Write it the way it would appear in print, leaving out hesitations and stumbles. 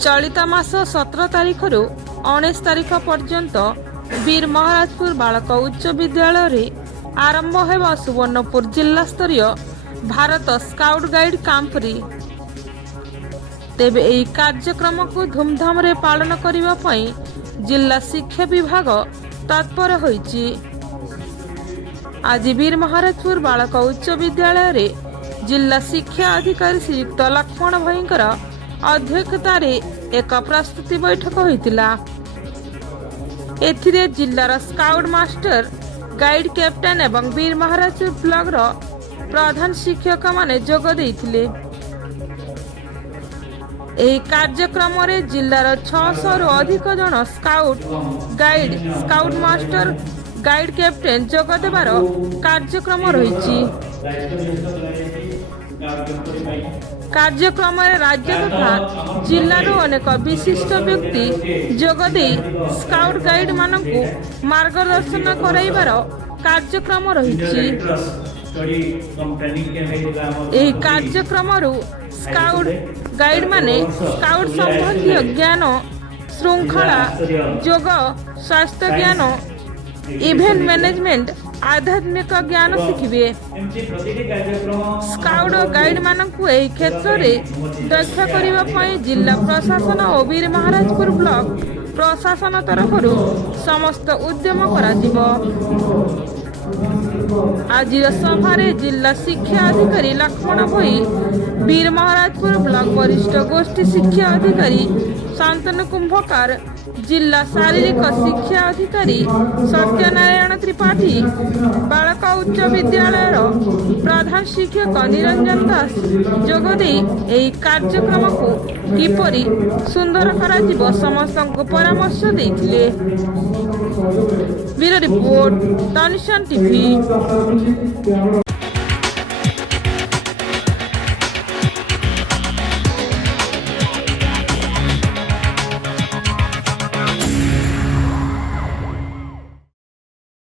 चलित मास 17 तारिख रु 19 तारिख पर्यंत वीर महाराजपुर बालक उच्च विद्यालय रे आरंभ हेबा सुवर्णपुर जिला स्तरीय भारत स्काउट गाइड कैंप रे। तेबे एही कार्यक्रम को धूमधाम रे पालन करिबा पई जिला शिक्षा विभाग तत्पर होईची। आज वीर महाराजपुर बालक उच्च विद्यालय रे जिला शिक्षा अधिकारी श्रीयुक्त लक्ष्मण भईंकर अध्यक्षतार एक प्रस्तुति बैठक होइतिला। एथिरे जिल्लार स्काउट मास्टर गाइड कैप्टेन एवं वीर महाराजपुर ब्लॉक रो प्रधान शिक्षक माने जोग देइथिले। एही कार्यक्रम रे जिल्लार 600 रु अधिक जन scout guide scout master guide captain जोग देबार कार्यक्रम रहिछि। कार्यक्रम राज्य तथा जिल्लार अनेक विशिष्ट व्यक्ति जोगदे स्काउट गाइड मानकु मार्गदर्शन कराइबार कार्यक्रम रहिछि। एही कार्यक्रम स्काउट गाइड माने स्काउट संबंधी ज्ञान श्रृंखला जोग स्वास्थ्य ज्ञान इवेंट मैनेजमेंट आध्यात्मिक ज्ञान शिखिबे। स्काउट गाइड मानकु एही क्षेत्र रे दक्ष करिबा पई जिला प्रशासन और वीर महाराजपुर ब्लॉक प्रशासन तरफरु समस्त उद्यम कराजिबो। आज सभारे जिला शिक्षा अधिकारी लक्ष्मण भई वीर महाराजपुर ब्लॉक वरिष्ठ गोष्ठी शिक्षा अधिकारी शांतनु कुंभकार जिला शारीरिक शिक्षा अधिकारी सत्यनारायण त्रिपाठी बालक उच्च विद्यालय प्रधान शिक्षक निरंजन दास जोगदे एही कार्यक्रम को किपरि सुंदर कराजिबो समस्तଙ୍କୁ परामर्श देइथिले। ब्यूरो रिपोर्ट टनिशन टीवी।